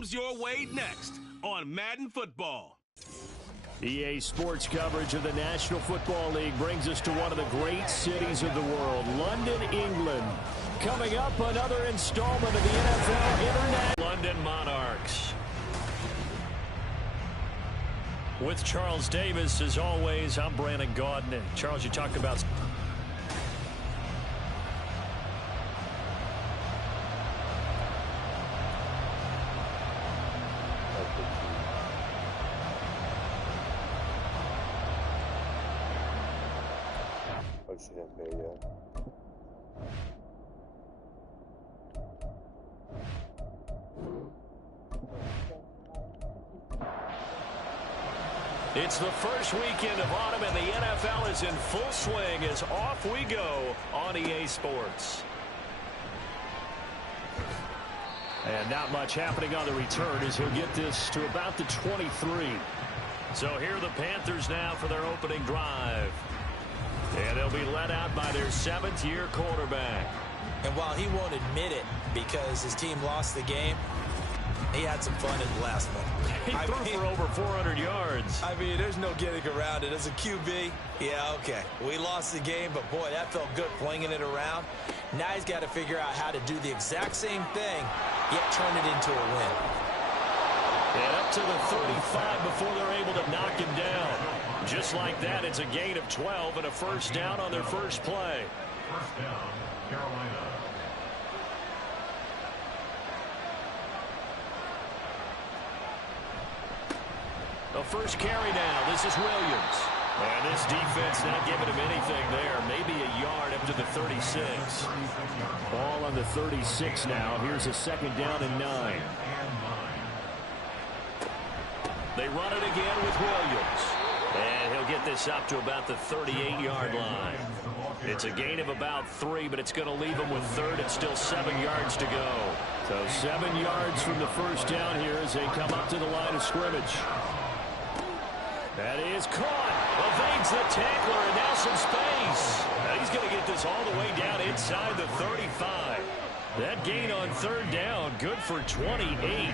comes your way next on Madden Football. EA Sports coverage of the National Football League brings us to one of the great cities of the world, London, England. Coming up, another installment of the NFL Internet. London Monarchs. With Charles Davis, as always, I'm Brandon Gaudin. And Charles, you talked about... It's the first weekend of autumn, and the NFL is in full swing as off we go on EA Sports. And not much happening on the return as he'll get this to about the 23. So here are the Panthers now for their opening drive. And they'll be led out by their seventh-year quarterback. And while he won't admit it because his team lost the game, he had some fun in the last one. He threw for over 400 yards. I mean, there's no getting around it. As a QB, yeah, okay. We lost the game, but boy, that felt good flinging it around. Now he's got to figure out how to do the exact same thing, yet turn it into a win. And up to the 35 before they're able to knock him down. Just like that, it's a gain of 12 and a first down on their first play. First down, Carolina. The first carry now. This is Williams. And this defense not giving him anything there. Maybe a yard up to the 36. Ball on the 36 now. Here's a second down and 9. They run it again with Williams. And he'll get this up to about the 38-yard line. It's a gain of about 3, but it's going to leave him with third and still 7 yards to go. So 7 yards from the first down here as they come up to the line of scrimmage. That is caught. Evades the tackler, and now some space. Now he's going to get this all the way down inside the 35. That gain on third down, good for 28.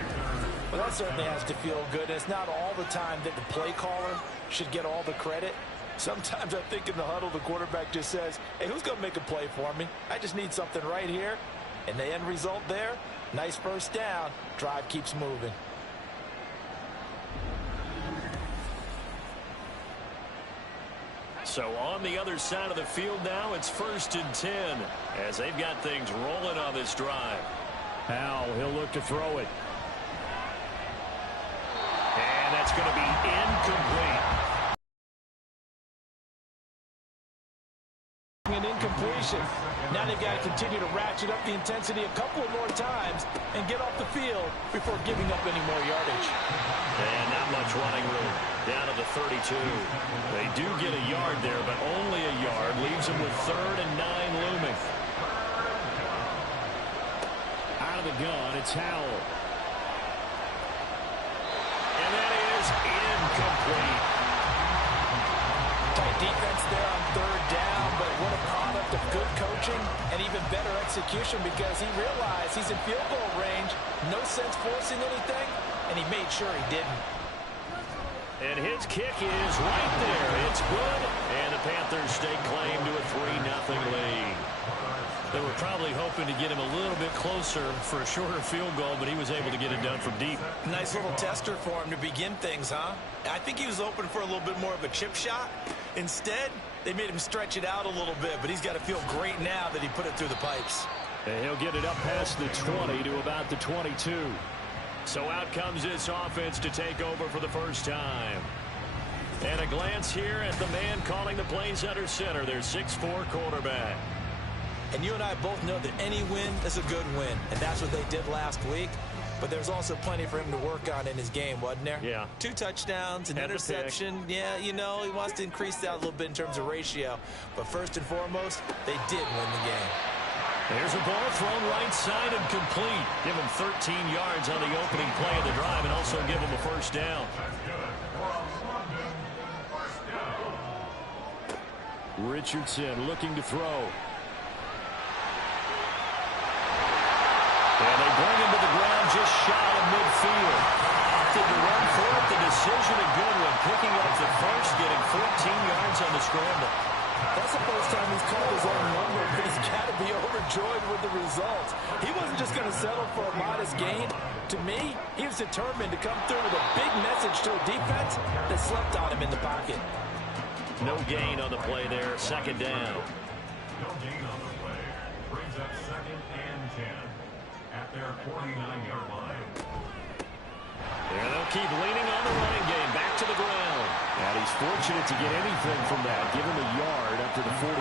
Well, that certainly has to feel good. It's not all the time that the play caller should get all the credit. Sometimes I think in the huddle, the quarterback just says, hey, who's going to make a play for me? I just need something right here. And the end result there, nice first down. Drive keeps moving. So on the other side of the field now, it's 1st and 10 as they've got things rolling on this drive. Howell, he'll look to throw it. And that's going to be incomplete. An incompletion. Now they've got to continue to ratchet up the intensity a couple of more times and get off the field before giving up any more yardage. And not much running room. Down to the 32. They do get a yard there, but only a yard. Leaves them with 3rd and 9 looming. Out of the gun, it's Howell. And that is incomplete. Tight defense there on 3rd down, but what a product of good coaching and even better execution because he realized he's in field goal range. No sense forcing anything, and he made sure he didn't. And his kick is right there. It's good. And the Panthers stake claim to a 3-0 lead. They were probably hoping to get him a little bit closer for a shorter field goal, but he was able to get it done from deep. Nice little tester for him to begin things, huh? I think he was open for a little bit more of a chip shot. Instead, they made him stretch it out a little bit, but he's got to feel great now that he put it through the pipes. And he'll get it up past the 20 to about the 22. So out comes this offense to take over for the first time. And a glance here at the man calling the plays under center, their 6'4" quarterback. And you and I both know that any win is a good win, and that's what they did last week. But there's also plenty for him to work on in his game, wasn't there? Yeah. 2 touchdowns, an interception. Yeah, you know, he wants to increase that a little bit in terms of ratio. But first and foremost, they did win the game. There's a ball thrown right side and complete. Give him 13 yards on the opening play of the drive and also give him a first down. Richardson looking to throw. And they bring him to the ground just shy of midfield. first time he's called his own number, but he's got to be overjoyed with the results. He wasn't just going to settle for a modest gain. To me, he was determined to come through with a big message to a defense that slept on him in the pocket. No gain on the play there. Second down. No gain on the play. Brings up 2nd and 10 at their 49-yard line. And they'll keep leaning on the running game. Back to the ground. And he's fortunate to get anything from that. Give him a yard up to the 49.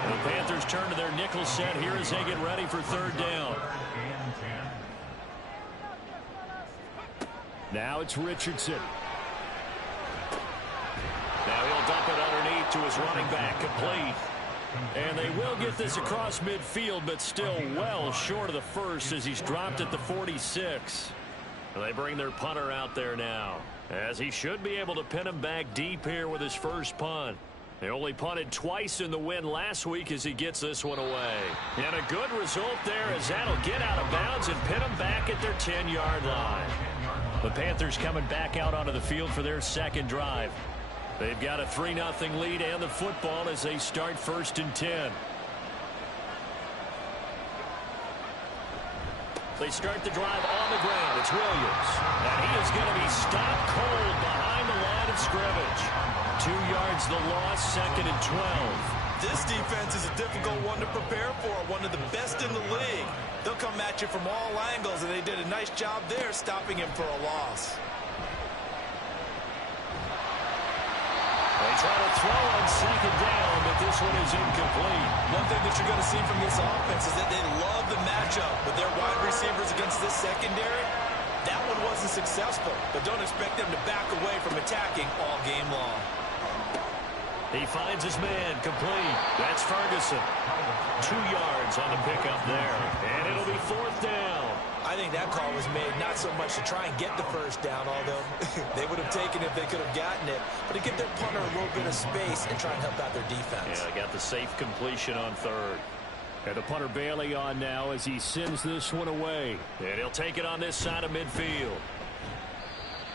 And the Panthers turn to their nickel set here as they get ready for third down. Now it's Richardson. Now he'll dump it underneath to his running back, complete. And they will get this across midfield, but still well short of the first as he's dropped at the 46. They bring their punter out there now, as he should be able to pin him back deep here with his first punt. They only punted twice in the win last week as he gets this one away. And a good result there as that'll get out of bounds and pin him back at their 10-yard line. The Panthers coming back out onto the field for their second drive. They've got a 3-0 lead and the football as they start 1st and 10. They start the drive on the ground. It's Williams. And he is going to be stopped cold behind the line of scrimmage. 2 yards the loss, 2nd and 12. This defense is a difficult one to prepare for, one of the best in the league. They'll come at you from all angles, and they did a nice job there stopping him for a loss. They try to throw on 2nd down, but this one is incomplete. One thing that you're going to see from this offense is that they love the matchup with their wide receivers against this secondary. That one wasn't successful, but don't expect them to back away from attacking all game long. He finds his man, complete. That's Ferguson. 2 yards on the pickup there, and it'll be 4th down. I think that call was made not so much to try and get the first down, although they would have taken it if they could have gotten it, but to give their punter a little bit of space and try and help out their defense. Yeah, got the safe completion on 3rd. And the punter Bailey on now as he sends this one away. And he'll take it on this side of midfield.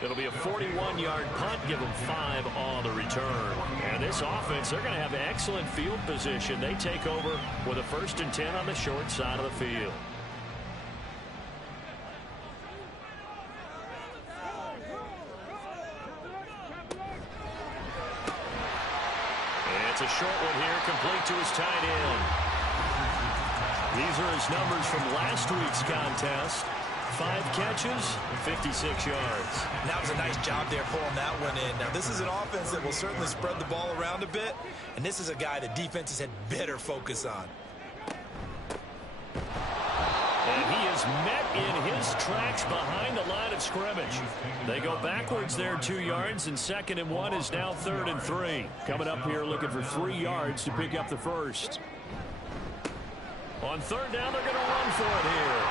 It'll be a 41-yard punt, give them 5 on the return. And this offense, they're going to have excellent field position. They take over with a 1st and 10 on the short side of the field. It's a short one here, complete to his tight end. These are his numbers from last week's contest. 5 catches, 56 yards. And that was a nice job there pulling that one in. Now, this is an offense that will certainly spread the ball around a bit, and this is a guy that defenses had better focus on. And he is met in his tracks behind the line of scrimmage. They go backwards there 2 yards, and 2nd and 1 is now 3rd and 3. Coming up here looking for 3 yards to pick up the first. On 3rd down, they're going to run for it here.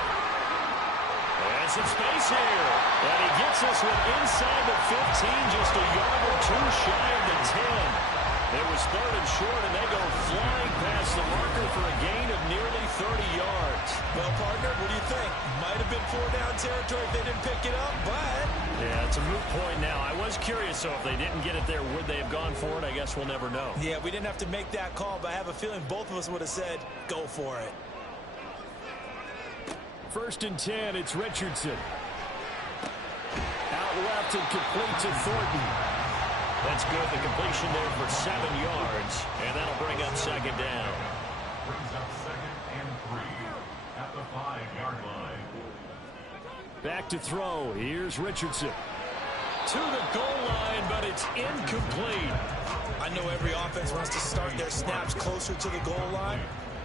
And some space here. And he gets this one inside the 15, just a yard or 2 shy of the 10. It was 3rd and short, and they go flying past the marker for a gain of nearly 30 yards. Well, partner, what do you think? Might have been 4-down territory if they didn't pick it up, but... Yeah, it's a moot point now. I was curious, so if they didn't get it there, would they have gone for it? I guess we'll never know. Yeah, we didn't have to make that call, but I have a feeling both of us would have said, go for it. 1st and 10, it's Richardson. Out left and complete to Thornton. That's good. The completion there for 7 yards, and that'll bring up 2nd down. Brings up 2nd and 3 at the 5-yard line. Back to throw. Here's Richardson. To the goal line, but it's incomplete. I know every offense wants to start their snaps closer to the goal line,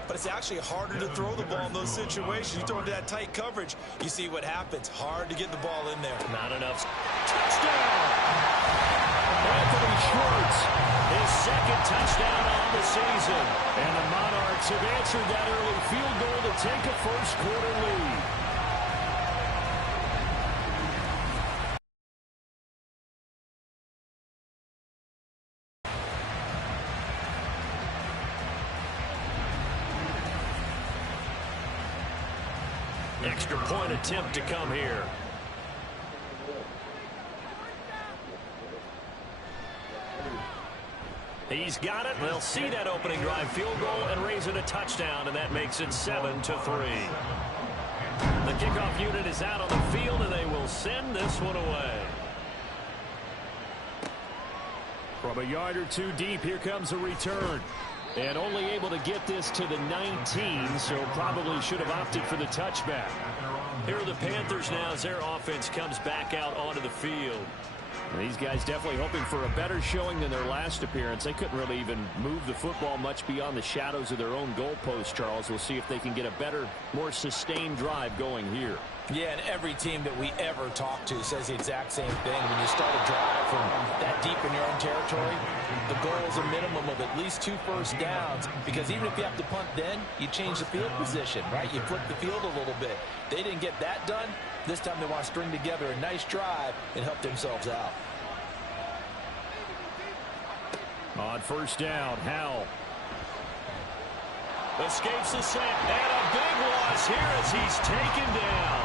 but it's actually harder to throw the ball in those situations. You throw into that tight coverage, you see what happens. Hard to get the ball in there. Not enough. Touchdown! Anthony Schwartz. His 2nd touchdown on the season. And the Monarchs have answered that early field goal to take a first-quarter lead. Extra point attempt to come here. He's got it. They'll see that opening drive field goal and raise it a touchdown, and that makes it 7-3. The kickoff unit is out on the field, and they will send this one away. From a yard or two deep, here comes a return. And only able to get this to the 19, so probably should have opted for the touchback. Here are the Panthers now as their offense comes back out onto the field. And these guys definitely hoping for a better showing than their last appearance. They couldn't really even move the football much beyond the shadows of their own goalpost, Charles. We'll see if they can get a better, more sustained drive going here. Yeah, and every team that we ever talk to says the exact same thing. When you start a drive from that deep in your own territory, the goal is a minimum of at least 2 first downs, because even if you have to punt then, you change the field position, right? You flip the field a little bit. They didn't get that done. This time they want to string together a nice drive and help themselves out. On first down, Howell. Escapes the sack, and a big loss here as he's taken down.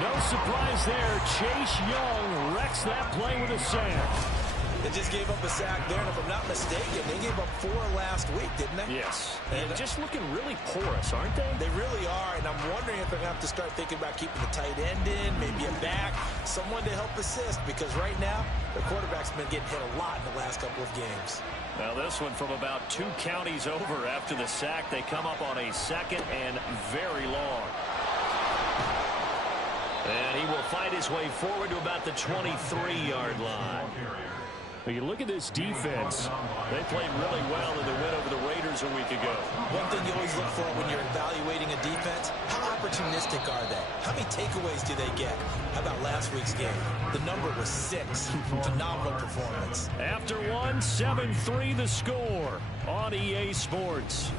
No surprise there. Chase Young wrecks that play with a sack. They just gave up a sack there, and if I'm not mistaken, they gave up 4 last week, didn't they? Yes. And just looking really porous, aren't they? They really are, and I'm wondering if they're going to have to start thinking about keeping the tight end in, maybe a back, someone to help assist, because right now, the quarterback's been getting hit a lot in the last couple of games. Now this one from about 2 counties over after the sack. They come up on a second and very long. And he will fight his way forward to about the 23-yard line. But you look at this defense. They played really well in the win over the Raiders a week ago. One thing you always look for when you're evaluating a defense, how opportunistic are they? How many takeaways do they get? How about last week's game? The number was 6. Phenomenal performance. After one, 7-3 the score on EA Sports.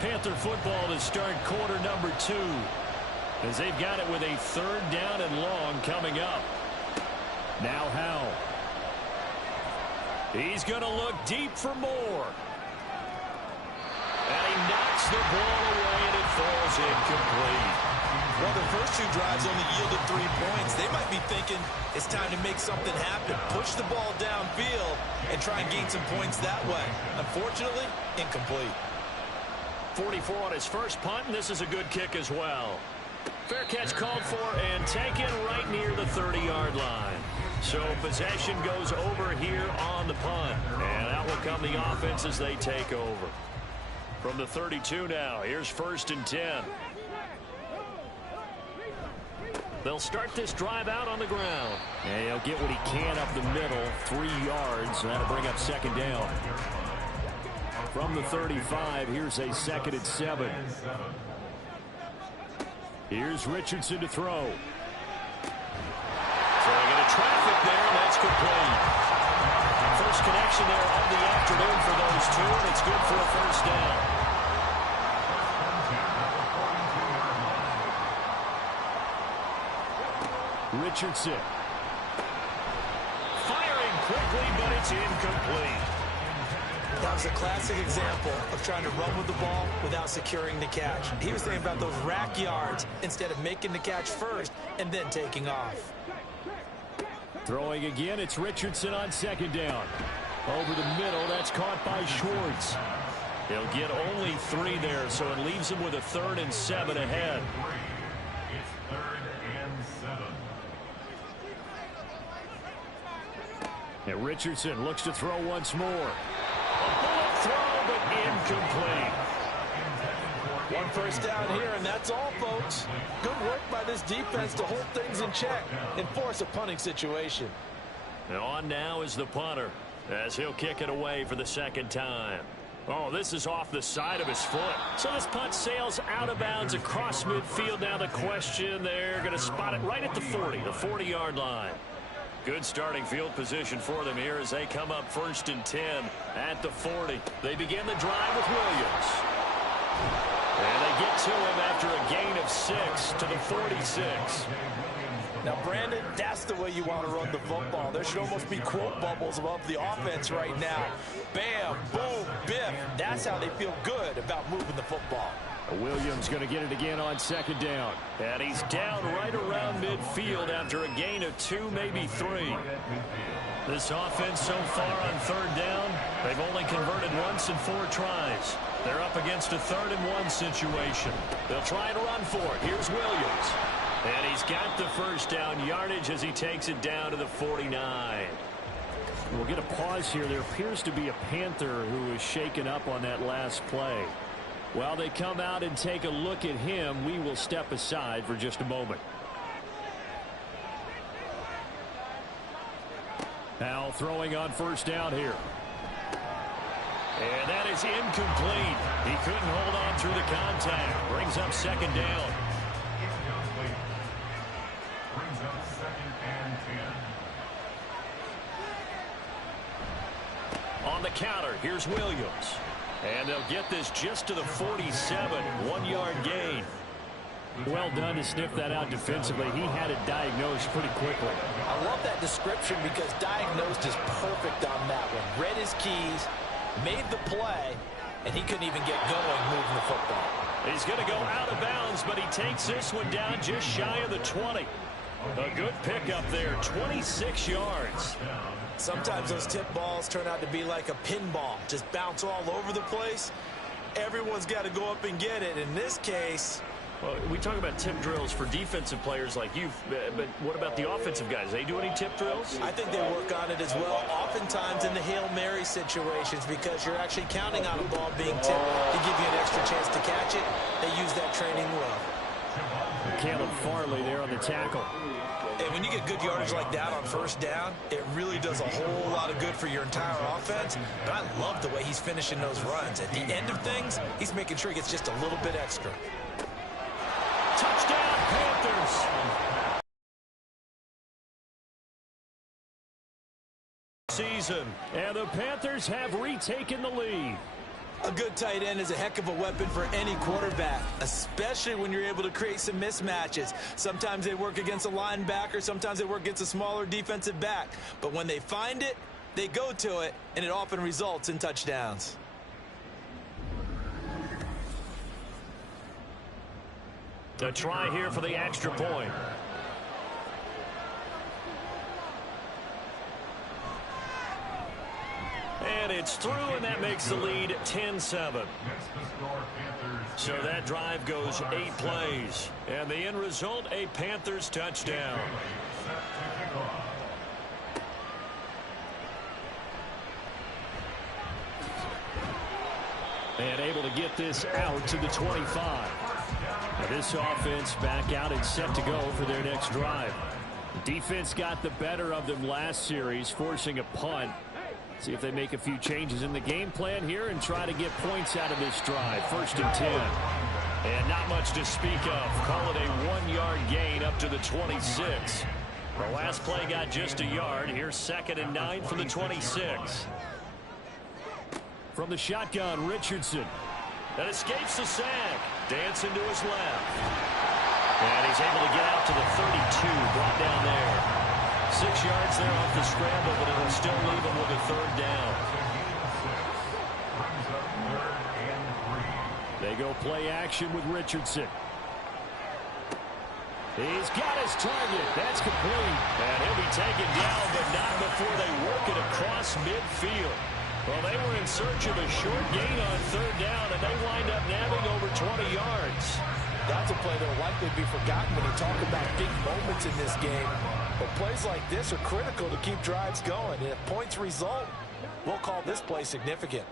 Panther football to start quarter number 2. As they've got it with a 3rd down and long coming up. Now Howell. He's going to look deep for more. And he knocks the ball away, and it falls incomplete. Well, the first 2 drives only yielded 3 points. They might be thinking it's time to make something happen. Push the ball downfield and try and gain some points that way. Unfortunately, incomplete. 44 on his first punt, and this is a good kick as well. Fair catch called for and taken right near the 30-yard line. So possession goes over here on the punt. And out will come the offense as they take over. From the 32 now, here's 1st and 10. They'll start this drive out on the ground. And he'll get what he can up the middle, 3 yards, and that'll bring up 2nd down. From the 35, here's a 2nd and 7. Here's Richardson to throw. Throwing into traffic there, and that's complete. First connection there of the afternoon for those 2, and it's good for a 1st down. Richardson. Firing quickly, but it's incomplete. That was a classic example of trying to run with the ball without securing the catch. He was thinking about those rack yards instead of making the catch first and then taking off. Throwing again, it's Richardson on 2nd down. Over the middle, that's caught by Schwartz. He'll get only 3 there, so it leaves him with a 3rd and 7 ahead. It's 3rd and 7. And Richardson looks to throw once more. Throw, but incomplete. 1 first down here, and that's all, folks. Good work by this defense to hold things in check and force a punting situation. And on now is the punter as he'll kick it away for the 2nd time. Oh, this is off the side of his foot. So this punt sails out of bounds across midfield. Now the question, they're going to spot it right at the 40, the 40-yard line. Good starting field position for them here as they come up 1st and 10 at the 40. They begin the drive with Williams. And they get to him after a gain of 6 to the 46. Now, Brandon, that's the way you want to run the football. There should almost be quote bubbles above the offense right now. Bam, boom, biff. That's how they feel good about moving the football. Williams going to get it again on second down. And he's down right around midfield after a gain of 2, maybe 3. This offense so far on third down, they've only converted once in 4 tries. They're up against a 3rd and 1 situation. They'll try and run for it. Here's Williams. And he's got the first down yardage as he takes it down to the 49. We'll get a pause here. There appears to be a Panther who is shaken up on that last play. While they come out and take a look at him, we will step aside for just a moment. Now throwing on first down here. And that is incomplete. He couldn't hold on through the contact. Brings up second down. Brings up 2nd and 10. On the counter, here's Williams. And they'll get this just to the 47, 1-yard gain. Well done to sniff that out defensively. He had it diagnosed pretty quickly. I love that description because diagnosed is perfect on that one. Read his keys, made the play, and he couldn't even get going moving the football. He's going to go out of bounds, but he takes this one down just shy of the 20. A good pickup there, 26 yards. Sometimes those tip balls turn out to be like a pinball, just bounce all over the place. Everyone's got to go up and get it. In this case, well, we talk about tip drills for defensive players like you, but what about the offensive guys? They do any tip drills? I think they work on it as well, oftentimes in the Hail Mary situations, because you're actually counting on a ball being tipped to give you an extra chance to catch it. They use that training well. Caleb Farley there on the tackle. And when you get good yardage like that on first down, it really does a whole lot of good for your entire offense. But I love the way he's finishing those runs. At the end of things, he's making sure he gets just a little bit extra. Touchdown, Panthers. Season. And the Panthers have retaken the lead. A good tight end is a heck of a weapon for any quarterback, especially when you're able to create some mismatches. Sometimes they work against a linebacker, sometimes they work against a smaller defensive back. But when they find it, they go to it, and it often results in touchdowns. A try here for the extra point. And it's through, and that makes the lead 10-7. So that drive goes 8 plays. And the end result, a Panthers touchdown. And able to get this out to the 25. Now this offense back out and set to go for their next drive. The defense got the better of them last series, forcing a punt. See if they make a few changes in the game plan here and try to get points out of this drive. 1st and 10. And not much to speak of. Call it a 1-yard gain up to the 26. The last play got just a yard. Here's 2nd and 9 from the 26. From the shotgun, Richardson. That escapes the sack. Dancing to his left. And he's able to get out to the 32. Brought down there. 6 yards there off the scramble, but it'll still leave him with a 3rd down. They go play action with Richardson. He's got his target. That's complete. And he'll be taken down, but not before they work it across midfield. Well, they were in search of a short gain on 3rd down, and they wind up nabbing over 20 yards. That's a play that will likely be forgotten when you talk about big moments in this game. But plays like this are critical to keep drives going. And if points result, we'll call this play significant.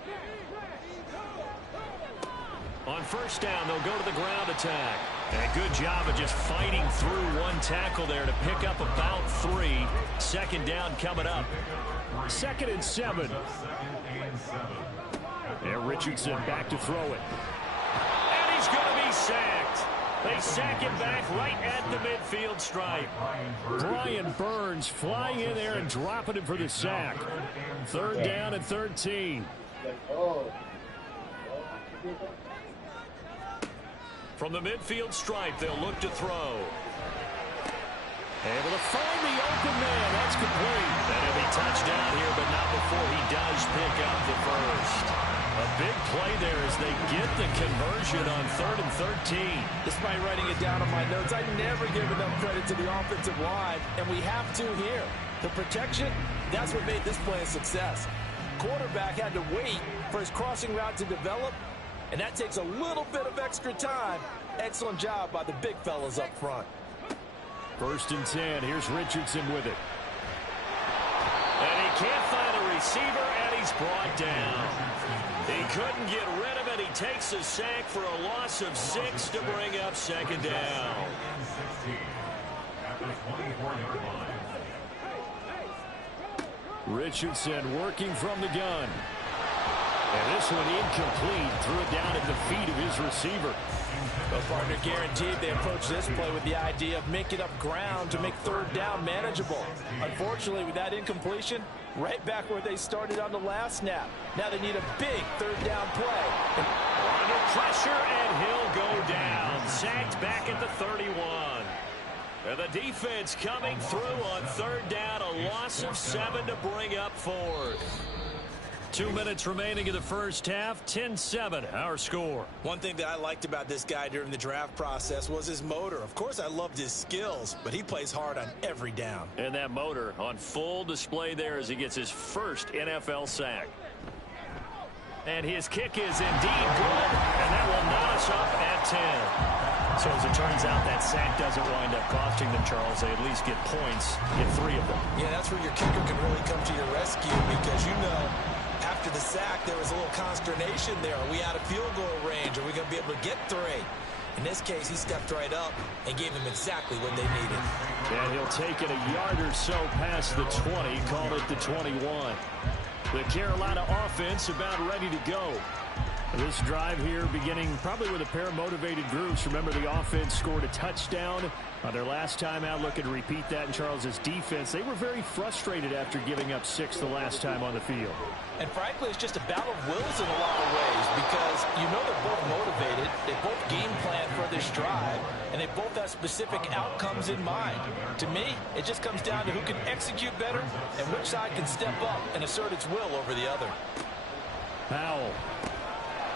On first down, they'll go to the ground attack. And a good job of just fighting through one tackle there to pick up about 3. 2nd down coming up. 2nd and 7. And Richardson back to throw it. And he's going to be sacked. They sack him back right at the midfield stripe. Brian Burns flying in there and dropping him for the sack. 3rd down and 13. From the midfield stripe, they'll look to throw. Able to find the open man. That's complete. And he'll be touched down here, but not before he does pick up the first. A big play there as they get the conversion on 3rd and 13. Despite writing it down on my notes, I never give enough credit to the offensive line, and we have to here. The protection, that's what made this play a success. Quarterback had to wait for his crossing route to develop, and that takes a little bit of extra time. Excellent job by the big fellas up front. 1st and 10. Here's Richardson with it. And he can't find a receiver, and he's brought down. He couldn't get rid of it. He takes a sack for a loss of 6 to bring up 2nd down. At the 24-yard line. Richardson working from the gun. And this one incomplete. Threw it down at the feet of his receiver. Well, partner, guaranteed they approach this play with the idea of making up ground to make 3rd down manageable. Unfortunately, with that incompletion, right back where they started on the last snap. Now they need a big 3rd down play. Under pressure, and he'll go down. Sacked back at the 31. And the defense coming through on 3rd down. A loss of 7 to bring up 4th. 2 minutes remaining in the first half. 10-7, our score. One thing that I liked about this guy during the draft process was his motor. Of course, I loved his skills, but he plays hard on every down. And that motor on full display there as he gets his first NFL sack. And his kick is indeed good, and that will knot us up at 10. So as it turns out, that sack doesn't wind up costing them, Charles. They at least get points in 3 of them. Yeah, that's where your kicker can really come to your rescue, because you know after the sack there was a little consternation there. Are we out of field goal range? Are we going to be able to get 3? In this case, he stepped right up and gave them exactly what they needed. And he'll take it a yard or so past the 20, call it the 21. The Carolina offense about ready to go. This drive here beginning probably with a pair of motivated groups. Remember, the offense scored a touchdown on their last time out. Looking to repeat that in Charles's defense. They were very frustrated after giving up 6 the last time on the field. And frankly, it's just a battle of wills in a lot of ways, because you know they're both motivated. They both game plan for this drive, and they both have specific outcomes in mind. To me, it just comes down to who can execute better and which side can step up and assert its will over the other. Powell.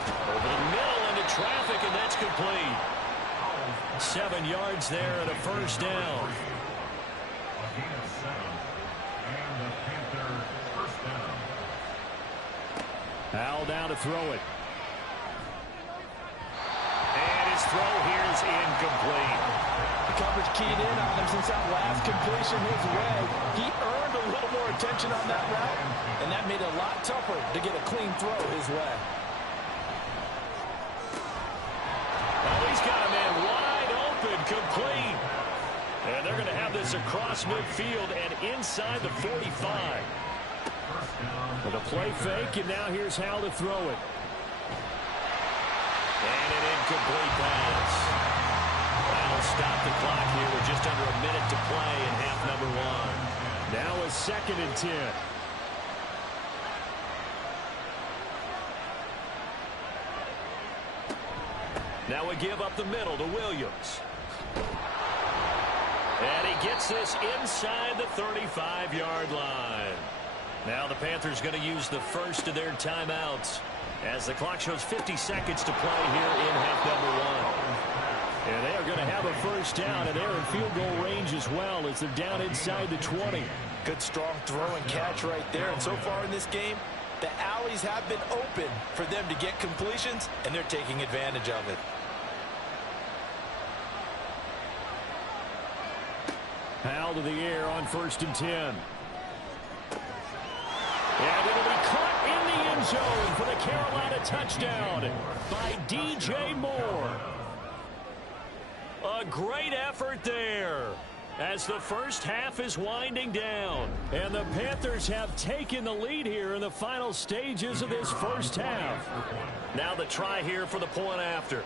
Over the middle into traffic, and that's complete. 7 yards there and a 1st down. Powell down to throw it. And his throw here is incomplete. The coverage keyed in on him since that last completion his way. He earned a little more attention on that route, and that made it a lot tougher to get a clean throw his way. Oh, he's got a man wide open, complete. And they're going to have this across midfield and inside the 45. With a play fake, and now here's how to throw it. And an incomplete pass. That'll stop the clock here with just under a minute to play in half number 1. Now a 2nd and 10. Now we give up the middle to Williams. And he gets this inside the 35-yard line. Now the Panthers going to use the first of their timeouts as the clock shows 50 seconds to play here in half number 1. And they are going to have a 1st down, and they're in field goal range as well as they're down inside the 20. Good strong throw and catch right there. And so far in this game, the alleys have been open for them to get completions, and they're taking advantage of it. Powell to the air on 1st and 10. And it'll be caught in the end zone for the Carolina touchdown by DJ Moore. A great effort there as the first half is winding down. And the Panthers have taken the lead here in the final stages of this first half. Now the try here for the point after.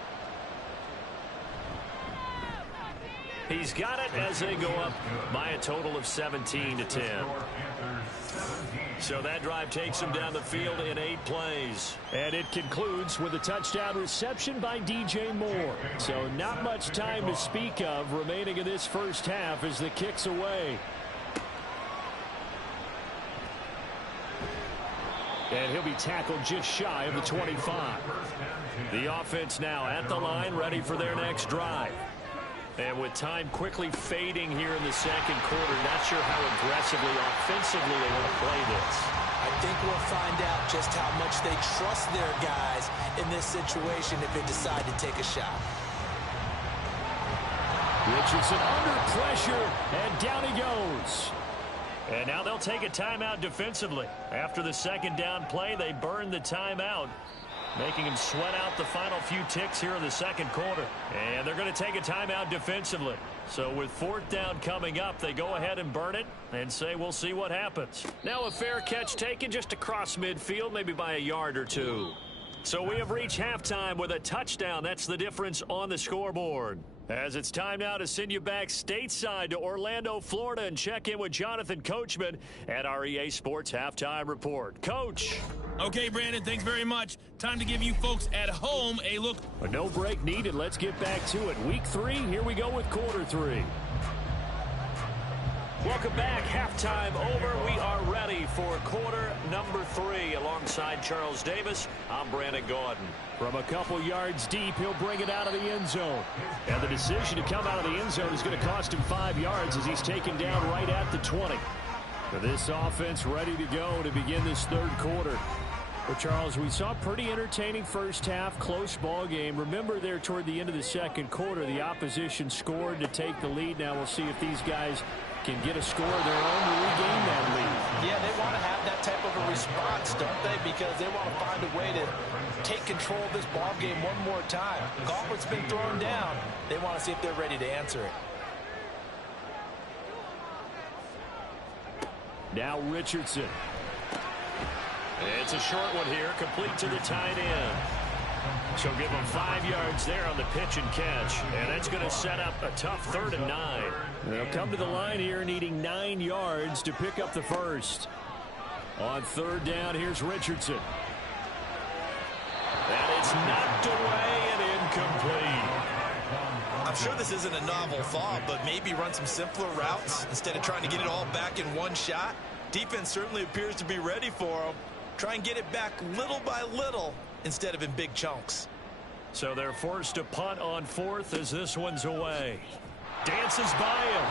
He's got it as they go up by a total of 17 to 10. So that drive takes him down the field in 8 plays. And it concludes with a touchdown reception by DJ Moore. So not much time to speak of remaining in this first half as the kick's away. And he'll be tackled just shy of the 25. The offense now at the line, ready for their next drive. And with time quickly fading here in the second quarter, not sure how aggressively, offensively they want to play this. I think we'll find out just how much they trust their guys in this situation if they decide to take a shot. Richardson under pressure, and down he goes. And now they'll take a timeout defensively. After the second down play, they burn the timeout, making him sweat out the final few ticks here in the second quarter. And they're going to take a timeout defensively. So with fourth down coming up, they go ahead and burn it and say we'll see what happens. Now a fair catch taken just across midfield, maybe by a yard or two. So we have reached halftime with a touchdown. That's the difference on the scoreboard. As it's time now to send you back stateside to Orlando, Florida, and check in with Jonathan Coachman at our EA Sports Halftime Report. Coach. Okay, Brandon, thanks very much. Time to give you folks at home a look. No break needed. Let's get back to it. Week 3, here we go with quarter 3. Welcome back. Halftime over. We are ready for quarter number 3. Alongside Charles Davis, I'm Brandon Gaudin. From a couple yards deep, he'll bring it out of the end zone. And the decision to come out of the end zone is going to cost him 5 yards as he's taken down right at the 20. For this offense ready to go to begin this third quarter. Well, Charles, we saw a pretty entertaining first half, close ball game. Remember there toward the end of the second quarter, the opposition scored to take the lead. Now we'll see if these guys can get a score of their own to regain that lead. Yeah, they want to have that type of a response, don't they? Because they want to find a way to take control of this ball game one more time. Gauntlet's been thrown down. They want to see if they're ready to answer it. Now Richardson. It's a short one here, complete to the tight end. So give him 5 yards there on the pitch and catch. And that's going to set up a tough 3rd and 9. They'll come to the line here needing 9 yards to pick up the first. On 3rd down, here's Richardson. And it's knocked away and incomplete. I'm sure this isn't a novel thought, but maybe run some simpler routes instead of trying to get it all back in one shot. Defense certainly appears to be ready for him. Try and get it back little by little instead of in big chunks. So they're forced to punt on 4th as this one's away. Dances by him.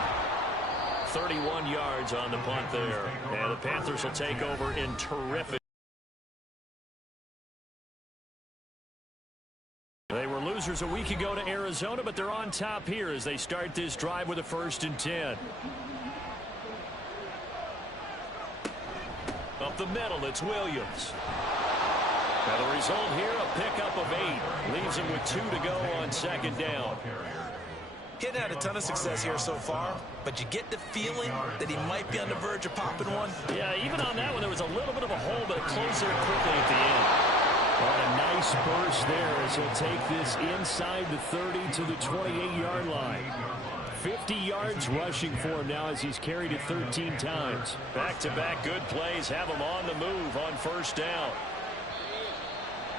31 yards on the punt there. And the Panthers will take over in terrific. They were losers a week ago to Arizona, but they're on top here as they start this drive with a 1st and 10. Up the middle, it's Williams. Now the result here, a pickup of 8. Leaves him with 2 to go on 2nd down. He hadn't had a ton of success here so far, but you get the feeling that he might be on the verge of popping one. Yeah, even on that one, there was a little bit of a hole, but it closed there quickly at the end. What a nice burst there as he'll take this inside the 30 to the 28-yard line. 50 yards rushing for him now as he's carried it 13 times. Back-to-back good plays have him on the move on 1st down.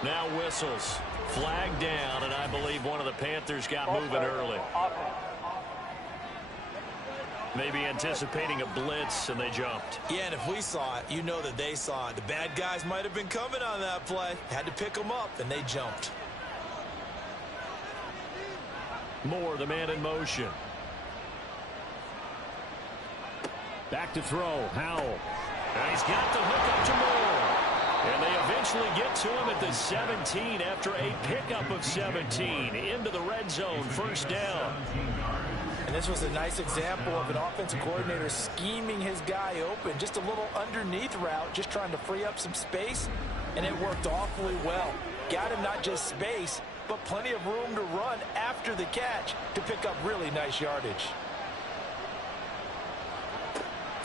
Now whistles. Flag down, and I believe one of the Panthers got moving early. Maybe anticipating a blitz, and they jumped. Yeah, and if we saw it, you know that they saw it. The bad guys might have been coming on that play. Had to pick them up, and they jumped. Moore, the man in motion. Back to throw, Howell. And he's got the hook up to Moore. And they eventually get to him at the 17 after a pickup of 17. Into the red zone, 1st down. And this was a nice example of an offensive coordinator scheming his guy open. Just a little underneath route, just trying to free up some space. And it worked awfully well. Got him not just space, but plenty of room to run after the catch to pick up really nice yardage.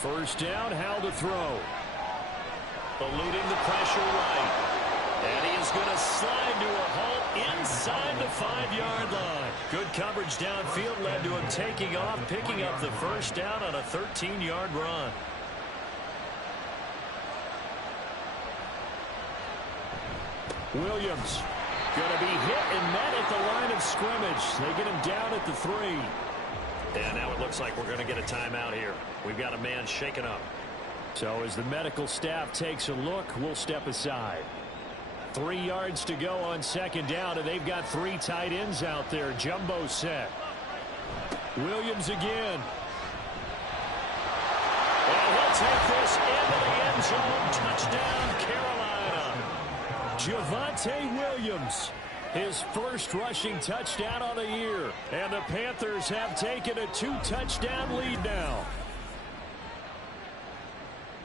1st down, Howell to throw. Eluding the pressure right. And he is going to slide to a halt inside the 5-yard line. Good coverage downfield led to him taking off, picking up the 1st down on a 13-yard run. Williams going to be hit and met at the line of scrimmage. They get him down at the 3. And now it looks like we're going to get a timeout here. We've got a man shaken up. So as the medical staff takes a look, we'll step aside. 3 yards to go on second down, and they've got 3 tight ends out there. Jumbo set. Williams again. And he'll take this into the end zone. Touchdown, Carolina. Javonte Williams, his first rushing touchdown on the year. And the Panthers have taken a 2-touchdown lead now.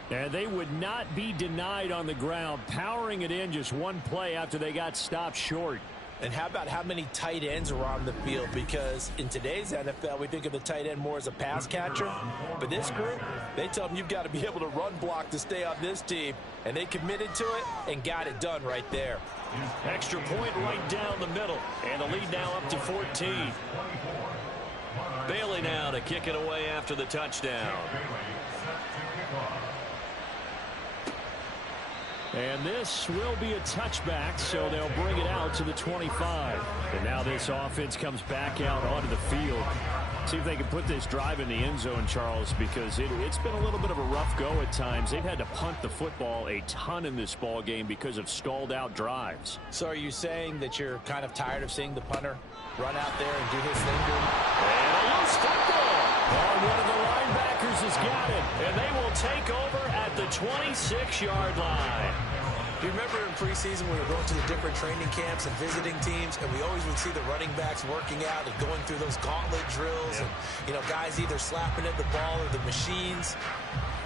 And they would not be denied on the ground, powering it in just one play after they got stopped short. And how about how many tight ends are on the field? Because in today's NFL, we think of the tight end more as a pass catcher. But this group, they tell them you've got to be able to run block to stay on this team. And they committed to it and got it done right there. Extra point right down the middle. And the lead now up to 14. Bailey now to kick it away after the touchdown. And this will be a touchback, so they'll bring it out to the 25. And now this offense comes back out onto the field. See if they can put this drive in the end zone, Charles, because it's been a little bit of a rough go at times. They've had to punt the football a ton in this ball game because of stalled out drives. So are you saying that you're kind of tired of seeing the punter run out there and do his thing? And a loose football. Oh, one of the linebackers has got it. And they will take over at the 26-yard line. Do you remember in preseason we were going to the different training camps and visiting teams, and we always would see the running backs working out and going through those gauntlet drills, and guys either slapping at the ball or the machines.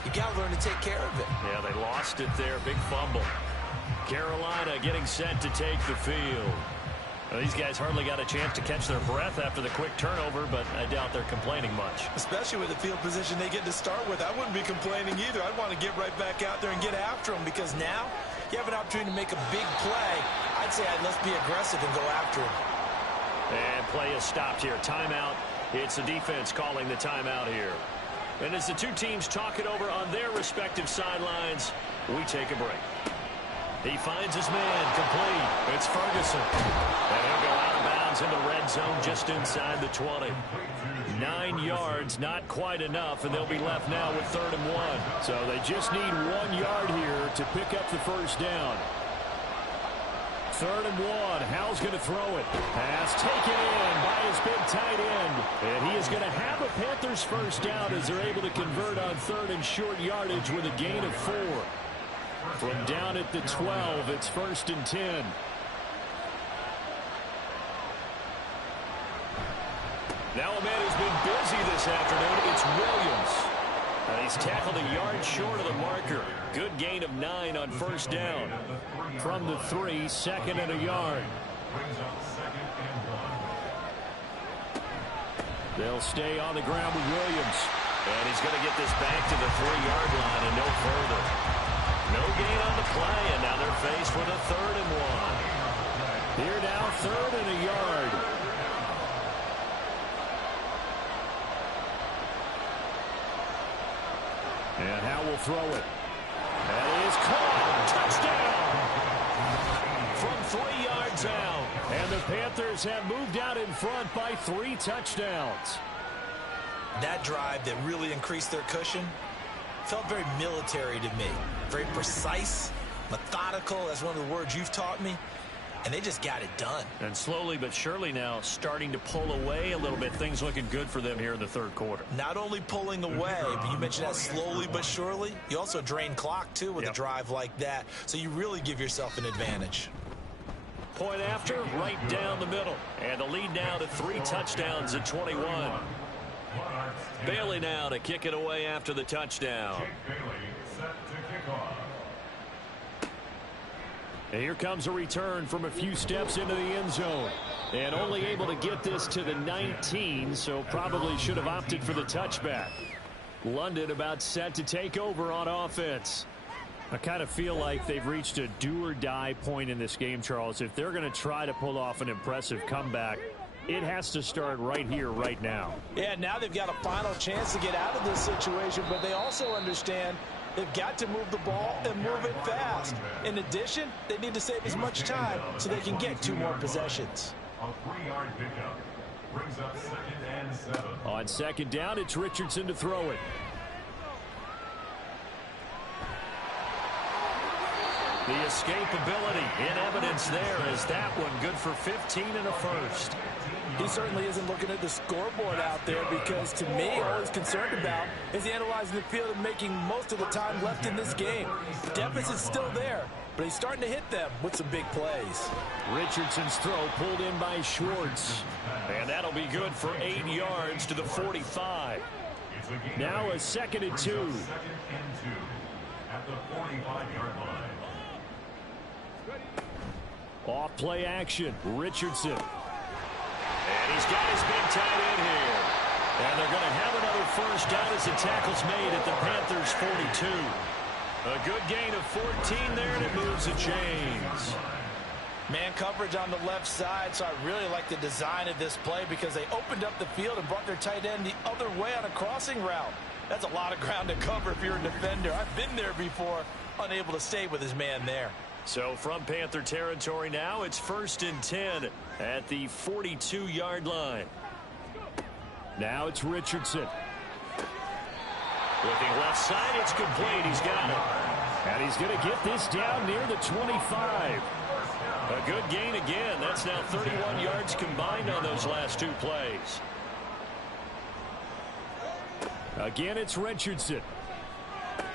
You got to learn to take care of it. Yeah, they lost it there. Big fumble. Carolina getting set to take the field. Well, these guys hardly got a chance to catch their breath after the quick turnover, but I doubt they're complaining much. Especially with the field position they get to start with. I wouldn't be complaining either. I'd want to get right back out there and get after them, because now you have an opportunity to make a big play. I'd say let's be aggressive and go after him. And play is stopped here. Timeout. It's the defense calling the timeout here. And as the two teams talk it over on their respective sidelines, we take a break. He finds his man complete. It's Ferguson. And he'll go out of bounds in the red zone just inside the 20. 9 yards, not quite enough, and they'll be left now with 3rd and 1. So they just need 1 yard here to pick up the first down. 3rd and 1. Howell's going to throw it. Pass taken in by his big tight end. And he is going to have a Panthers first down as they're able to convert on 3rd and short yardage with a gain of 4. From down at the 12, it's 1st and 10. Now a man who's been busy this afternoon, it's Williams. He's tackled a yard short of the marker. Good gain of 9 on first down. From the 3, 2nd and a yard. They'll stay on the ground with Williams. And he's going to get this back to the 3-yard line and no further. No gain on the play, and now they're faced with a 3rd and 1. Here now, 3rd and a yard. And Howe will throw it. That is caught. Touchdown! From 3 yards out. And the Panthers have moved out in front by 3 touchdowns. That drive that really increased their cushion felt very military to me. Very precise, methodical. That's one of the words you've taught me. And they just got it done. And slowly but surely now starting to pull away a little bit. Things looking good for them here in the 3rd quarter. Not only pulling away, but you mentioned that slowly but surely. You also drain clock, too, with a drive like that. So you really give yourself an advantage. Point after, right down the middle. And the lead now to 3 touchdowns at 21. Bailey now to kick it away after the touchdown. And here comes a return from a few steps into the end zone. And only able to get this to the 19, so probably should have opted for the touchback. London about set to take over on offense. I kind of feel like they've reached a do-or-die point in this game, Charles. If they're going to try to pull off an impressive comeback, it has to start right here, right now. Yeah, now they've got a final chance to get out of this situation, but they also understand they've got to move the ball and move it fast. In addition, they need to save as much time so they can get 2 more possessions. A 3-yard pickup brings up 2nd and 7. On 2nd down, it's Richardson to throw it. The escapability in evidence there as that one good for 15 and a first. He certainly isn't looking at the scoreboard out there because, to me, all he's concerned about is analyzing the field and making most of the time left in this game. The deficit's still there, but he's starting to hit them with some big plays. Richardson's throw pulled in by Schwartz. And that'll be good for 8 yards to the 45. Now a 2nd and 2. 2nd and 2 at the 45-yard line. Off play action. Richardson. And he's got his big tight end here. And they're going to have another first down as the tackle's made at the Panthers' 42. A good gain of 14 there, and it moves the chains. Man coverage on the left side, so I really like the design of this play because they opened up the field and brought their tight end the other way on a crossing route. That's a lot of ground to cover if you're a defender. I've been there before, unable to stay with his man there. So from Panther territory now, it's 1st and 10 at the 42-yard line. Now it's Richardson. Looking left side, it's complete. He's got it. And he's going to get this down near the 25. A good gain again. That's now 31 yards combined on those last 2 plays. Again, it's Richardson. Got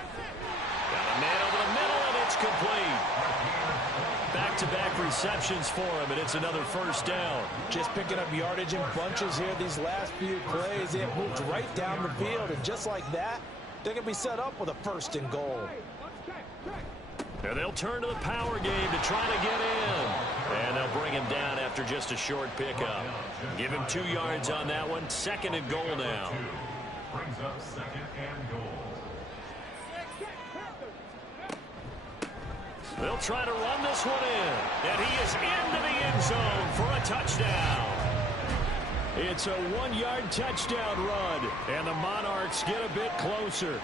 a man over the middle, and it's complete. Back-to-back receptions for him, and it's another first down. Just picking up yardage in bunches here these last few plays. They have moved right down the field, and just like that, they're going to be set up with a 1st and goal. And they'll turn to the power game to try to get in. And they'll bring him down after just a short pickup. Give him 2 yards on that one. 2nd and goal now. Brings up 2nd and goal. They'll try to run this one in. And he is into the end zone for a touchdown. It's a 1-yard touchdown run. And the Monarchs get a bit closer.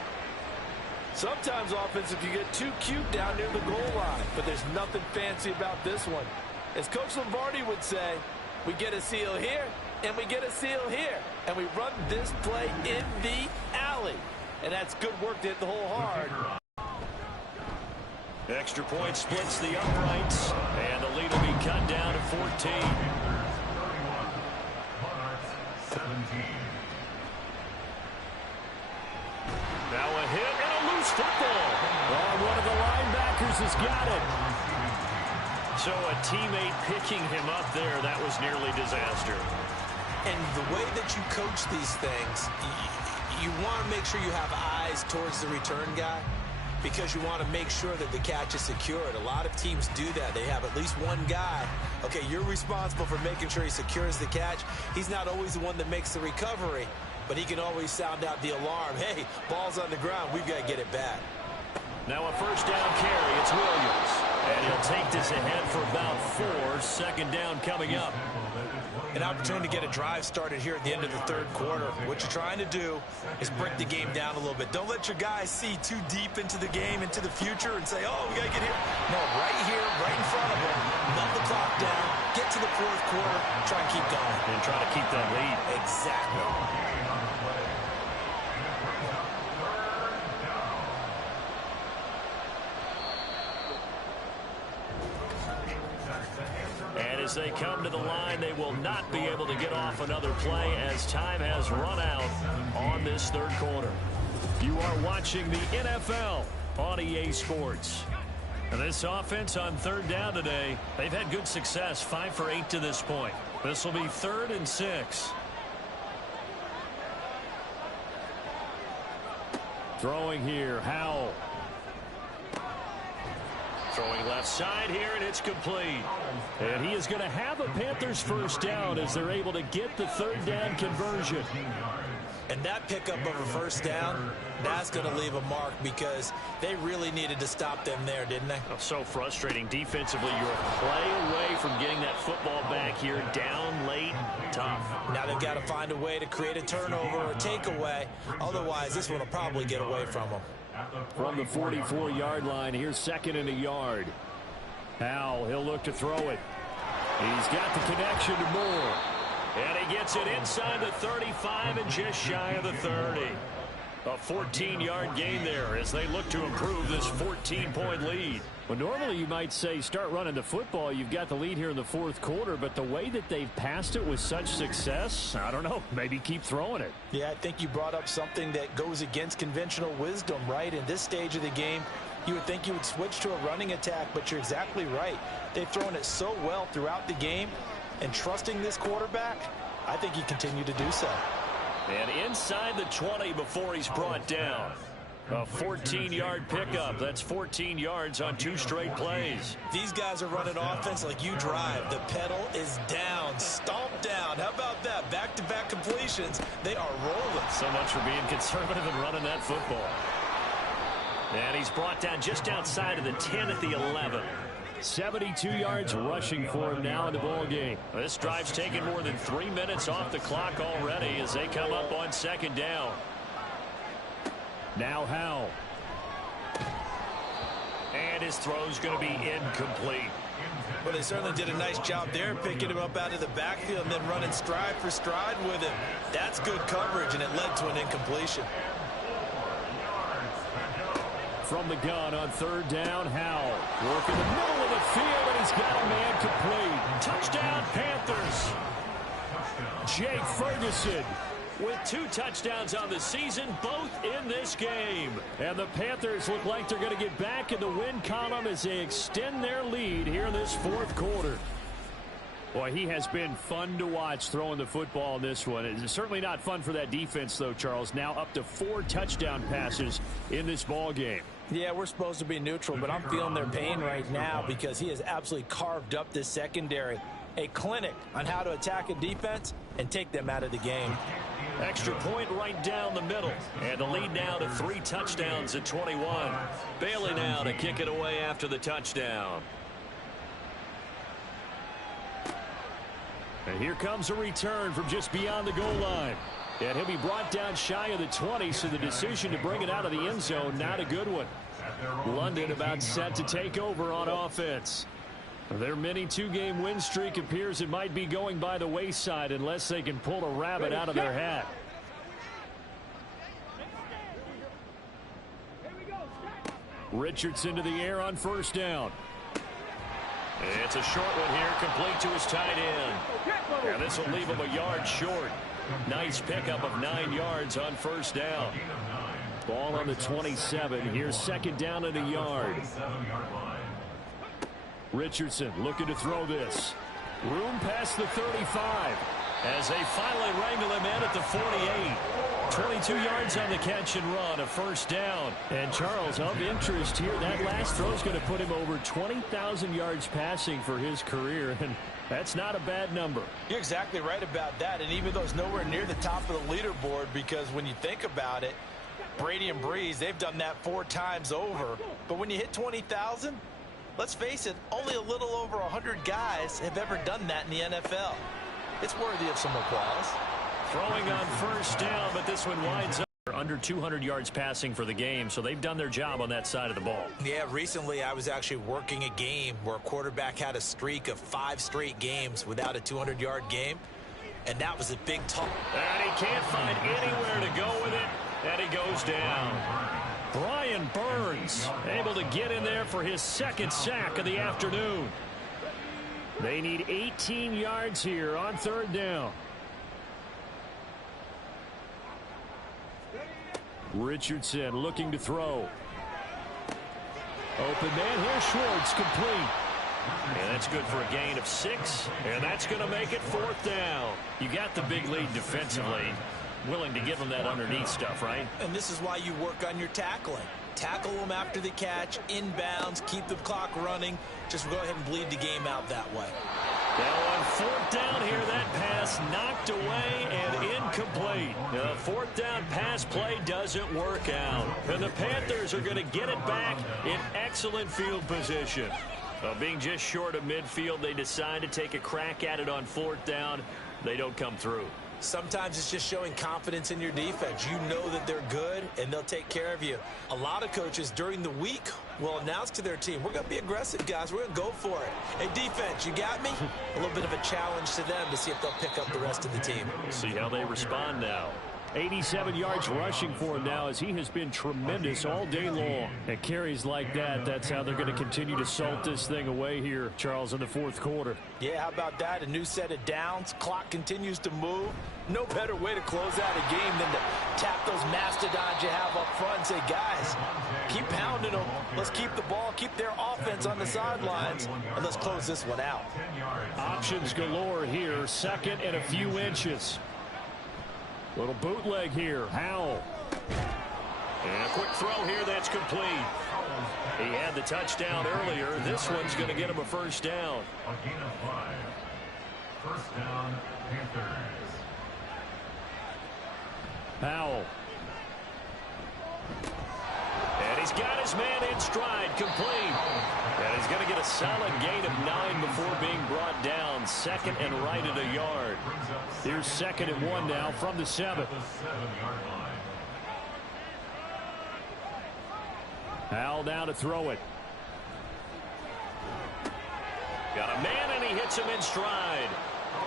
Sometimes offense, if you get too cute down near the goal line, but there's nothing fancy about this one. As Coach Lombardi would say, we get a seal here, and we get a seal here, and we run this play in the alley. And that's good work to hit the hole hard. Extra point splits the uprights, and the lead will be cut down to 14. Monarchs 17. Now a hit and a loose football. Oh, one of the linebackers has got it. So a teammate picking him up there, that was nearly disaster. And the way that you coach these things, you want to make sure you have eyes towards the return guy because you want to make sure that the catch is secured. A lot of teams do that. They have at least one guy. Okay, you're responsible for making sure he secures the catch. He's not always the one that makes the recovery, but he can always sound out the alarm. Hey, ball's on the ground. We've got to get it back. Now a first down carry. It's Williams. And he'll take this ahead for about 4. 2nd down coming up. An opportunity to get a drive started here at the end of the 3rd quarter. What you're trying to do is break the game down a little bit. Don't let your guys see too deep into the game, into the future, and say, oh, we got to get here. No, right here, right in front of them. Melt the clock down, get to the 4th quarter, try and keep going. And try to keep that lead. Exactly. And as they come to the line, they will not be able to get off another play as time has run out on this 3rd quarter. You are watching the NFL on EA Sports. And this offense on 3rd down today, they've had good success, 5 for 8 to this point. This will be 3rd and 6. Throwing here, Howell. Throwing left side here, and it's complete. And he is going to have a Panthers first down as they're able to get the 3rd down conversion. And that pickup of a first down, that's going to leave a mark because they really needed to stop them there, didn't they? Oh, so frustrating. Defensively, you're a play away from getting that football back here. Down late, tough. Now they've got to find a way to create a turnover or a takeaway. Otherwise, this one will probably get away from them. From the 44-yard line, here's 2nd and a yard. Howell, he'll look to throw it. He's got the connection to Moore. And he gets it inside the 35 and just shy of the 30. A 14-yard gain there as they look to improve this 14-point lead. Well, normally you might say start running the football. You've got the lead here in the fourth quarter, but the way that they've passed it with such success, I don't know, maybe keep throwing it. Yeah, I think you brought up something that goes against conventional wisdom, right? In this stage of the game, you would think you would switch to a running attack, but you're exactly right. They've thrown it so well throughout the game, and trusting this quarterback, I think you continue to do so. And inside the 20 before he's brought down. A 14-yard pickup. That's 14 yards on 2 straight plays. These guys are running offense like you drive. The pedal is down, stomped down. How about that? Back-to-back completions. They are rolling. So much for being conservative and running that football. And he's brought down just outside of the 10 at the 11. 72 yards rushing for him now in the ball game. This drive's taken more than 3 minutes off the clock already as they come up on 2nd down. Now Howell. And his throw's going to be incomplete. Well, they certainly did a nice job there, picking him up out of the backfield and then running stride for stride with him. That's good coverage, and it led to an incompletion. From the gun on 3rd down, Howell. Working the middle of the field, and he's got a man complete. Touchdown, Panthers. Jake Ferguson with 2 touchdowns on the season, both in this game. And the Panthers look like they're going to get back in the win column as they extend their lead here in this 4th quarter. Boy, he has been fun to watch throwing the football in this one. It's certainly not fun for that defense, though, Charles. Now up to 4 touchdown passes in this ball game. Yeah, we're supposed to be neutral, but I'm feeling their pain right now because he has absolutely carved up this secondary. A clinic on how to attack a defense and take them out of the game. Extra point right down the middle. And the lead now to 3 touchdowns at 21. Bailey now to kick it away after the touchdown. And here comes a return from just beyond the goal line. And he'll be brought down shy of the 20, so the decision to bring it out of the end zone, not a good one. London about set to take over on offense. Their mini 2-game win streak appears it might be going by the wayside unless they can pull a rabbit out of their hat. Richardson to the air on 1st down. It's a short one here, complete to his tight end. And this will leave him a yard short. Nice pickup of 9 yards on 1st down. Ball on the 27. Here's 2nd down and a yard. Richardson looking to throw this. Room past the 35. As they finally wrangle him in at the 48. 22 yards on the catch and run, a 1st down. And Charles, of interest here, that last throw is going to put him over 20,000 yards passing for his career, and that's not a bad number. You're exactly right about that, and even though it's nowhere near the top of the leaderboard, because when you think about it, Brady and Breeze, they've done that 4 times over. But when you hit 20,000, let's face it, only a little over 100 guys have ever done that in the NFL. It's worthy of some applause. Throwing on 1st down, but this one winds up. Under 200 yards passing for the game, so they've done their job on that side of the ball. Yeah, recently I was actually working a game where a quarterback had a streak of 5 straight games without a 200-yard game, and that was a big talk. And he can't find anywhere to go with it, and he goes down. Brian Burns able to get in there for his 2nd sack of the afternoon. They need 18 yards here on 3rd down. Richardson looking to throw. Open man here, Schwartz, complete. And that's good for a gain of 6, and that's going to make it 4th down. You got the big lead defensively. Willing to give them that underneath stuff, right? And this is why you work on your tackling. Tackle them after the catch, inbounds, keep the clock running. Just go ahead and bleed the game out that way. Now on 4th down here, that pass knocked away and incomplete. The 4th down pass play doesn't work out. And the Panthers are going to get it back in excellent field position. Being just short of midfield, they decide to take a crack at it on 4th down. They don't come through. Sometimes it's just showing confidence in your defense. You know that they're good, and they'll take care of you. A lot of coaches during the week will announce to their team, we're going to be aggressive, guys. We're going to go for it. Hey, defense, you got me? A little bit of a challenge to them to see if they'll pick up the rest of the team. See how they respond now. 87 yards rushing for him now, as he has been tremendous all day long. And carries like that, that's how they're going to continue to salt this thing away here, Charles, in the fourth quarter. Yeah, how about that? A new set of downs. Clock continues to move. No better way to close out a game than to tap those mastodons you have up front and say, guys, keep pounding them. Let's keep the ball, keep their offense on the sidelines, and let's close this one out. Options galore here. Second and a few inches. Little bootleg here. Howell. And a quick throw here that's complete. He had the touchdown earlier. This one's going to get him a first down. A gain of 5. First down, Panthers. Howell. And he's got his man in stride, complete. And he's going to get a solid gain of 9 before being brought down. Second and right at a yard. Here's 2nd and 1 now from the 7. Howell down to throw it. Got a man, and he hits him in stride.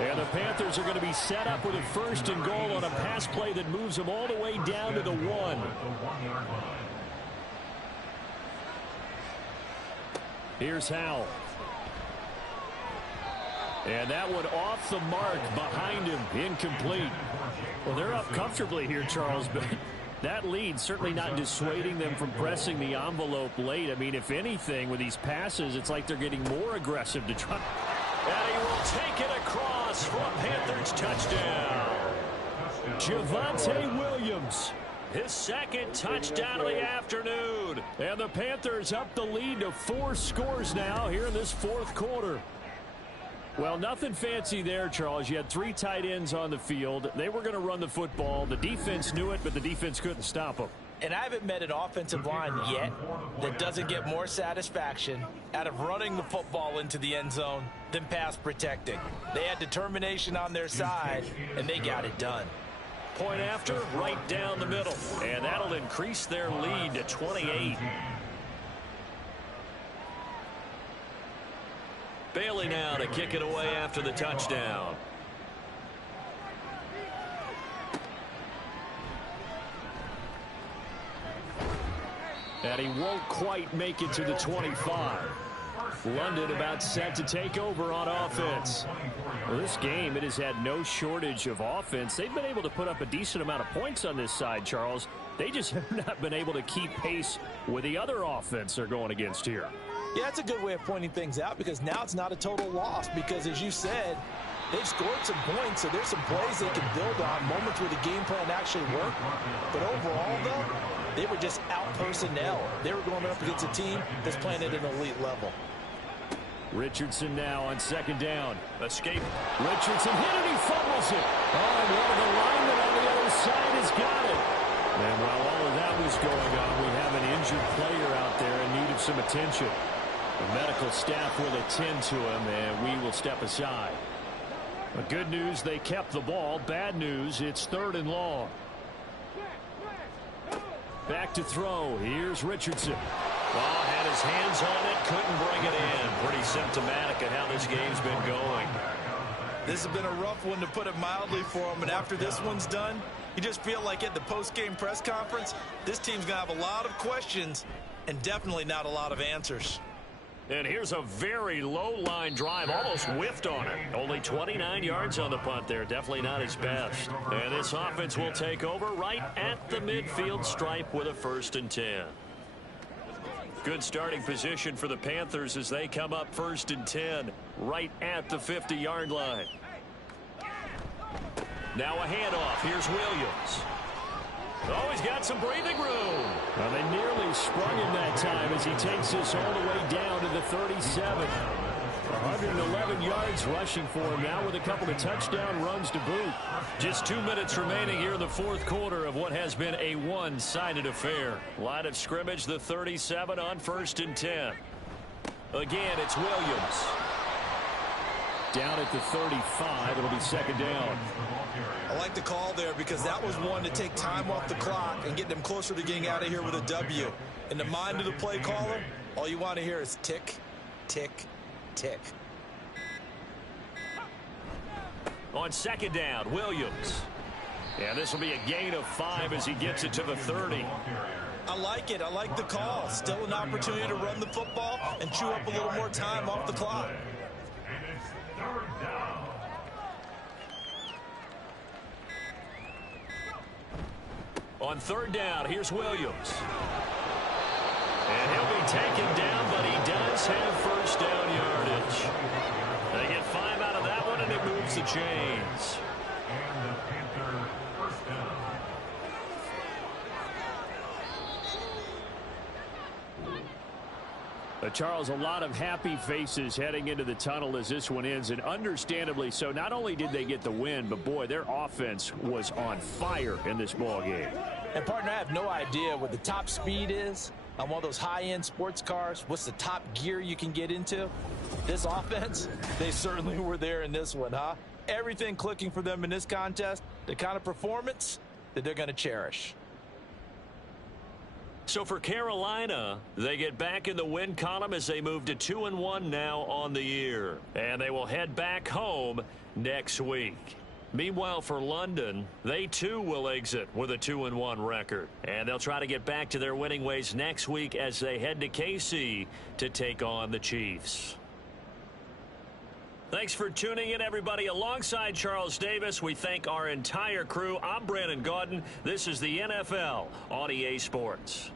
And the Panthers are going to be set up with a 1st and goal on a pass play that moves them all the way down to the 1. Here's Howell. And that one off the mark behind him. Incomplete. Well, they're up comfortably here, Charles, but that lead certainly not dissuading them from pressing the envelope late. I mean, if anything, with these passes, it's like they're getting more aggressive to try. And he will take it across for a Panthers touchdown. Javonte Williams. His 2nd touchdown of the afternoon. And the Panthers up the lead to 4 scores now here in this 4th quarter. Well, nothing fancy there, Charles. You had 3 tight ends on the field. They were going to run the football. The defense knew it, but the defense couldn't stop them. And I haven't met an offensive line yet that doesn't get more satisfaction out of running the football into the end zone than pass protecting. They had determination on their side, and they got it done. Point after, right down the middle. And that'll increase their lead to 28. Bailey now to kick it away after the touchdown. And he won't quite make it to the 25. London about set to take over on offense. Well, this game, it has had no shortage of offense. They've been able to put up a decent amount of points on this side, Charles. They just have not been able to keep pace with the other offense they're going against here. Yeah, that's a good way of pointing things out, because now it's not a total loss, because as you said, they've scored some points, so there's some plays they can build on, moments where the game plan actually worked. But overall, though, they were just out personnel. They were going up against a team that's playing at an elite level. Richardson now on 2nd down. Escape. Richardson hit it, he fumbles it. Oh, and one of the linemen on the other side has got it. And while all of that was going on, we have an injured player out there in need of some attention. The medical staff will attend to him, and we will step aside. But good news, they kept the ball. Bad news, it's 3rd and long. Back to throw. Here's Richardson. Well, had his hands on it, couldn't bring it in. Pretty symptomatic of how this game's been going. This has been a rough one, to put it mildly, for him. And after this one's done, you just feel like at the post-game press conference, this team's going to have a lot of questions and definitely not a lot of answers. And here's a very low line drive, almost whiffed on it. Only 29 yards on the punt there. Definitely not his best. And this offense will take over right at the midfield stripe with a 1st and 10. Good starting position for the Panthers as they come up 1st and 10 right at the 50-yard line. Now a handoff. Here's Williams. Oh, he's got some breathing room. Well, they nearly sprung him that time as he takes this all the way down to the 37. 111 yards rushing for him now with a couple of touchdown runs to boot. Just 2 minutes remaining here in the 4th quarter of what has been a one-sided affair. Line of scrimmage, the 37 on 1st and 10. Again, it's Williams. Down at the 35, it'll be 2nd down. I like the call there, because that was one to take time off the clock and get them closer to getting out of here with a W. In the mind of the play caller, all you want to hear is tick, tick, tick. On 2nd down, Williams. Yeah, this will be a gain of 5 as he gets it to the 30. I like it. I like the call. Still an opportunity to run the football and chew up a little more time off the clock. And it's third down. On third down, here's Williams. And he'll be taken down, but he does have first down yardage. They get 5 out of that one, and it moves the chains. And the Panther first down. Charles, a lot of happy faces heading into the tunnel as this one ends, and understandably so. Not only did they get the win, but boy, their offense was on fire in this ball game. And partner, I have no idea what the top speed is on one of those high-end sports cars. What's the top gear you can get into? This offense, they certainly were there in this one, huh? Everything clicking for them in this contest, the kind of performance that they're going to cherish. So for Carolina, they get back in the win column as they move to 2-1 now on the year. And they will head back home next week. Meanwhile, for London, they too will exit with a 2-1 record. And they'll try to get back to their winning ways next week as they head to KC to take on the Chiefs. Thanks for tuning in, everybody. Alongside Charles Davis, we thank our entire crew. I'm Brandon Gaudin. This is the NFL on EA Sports.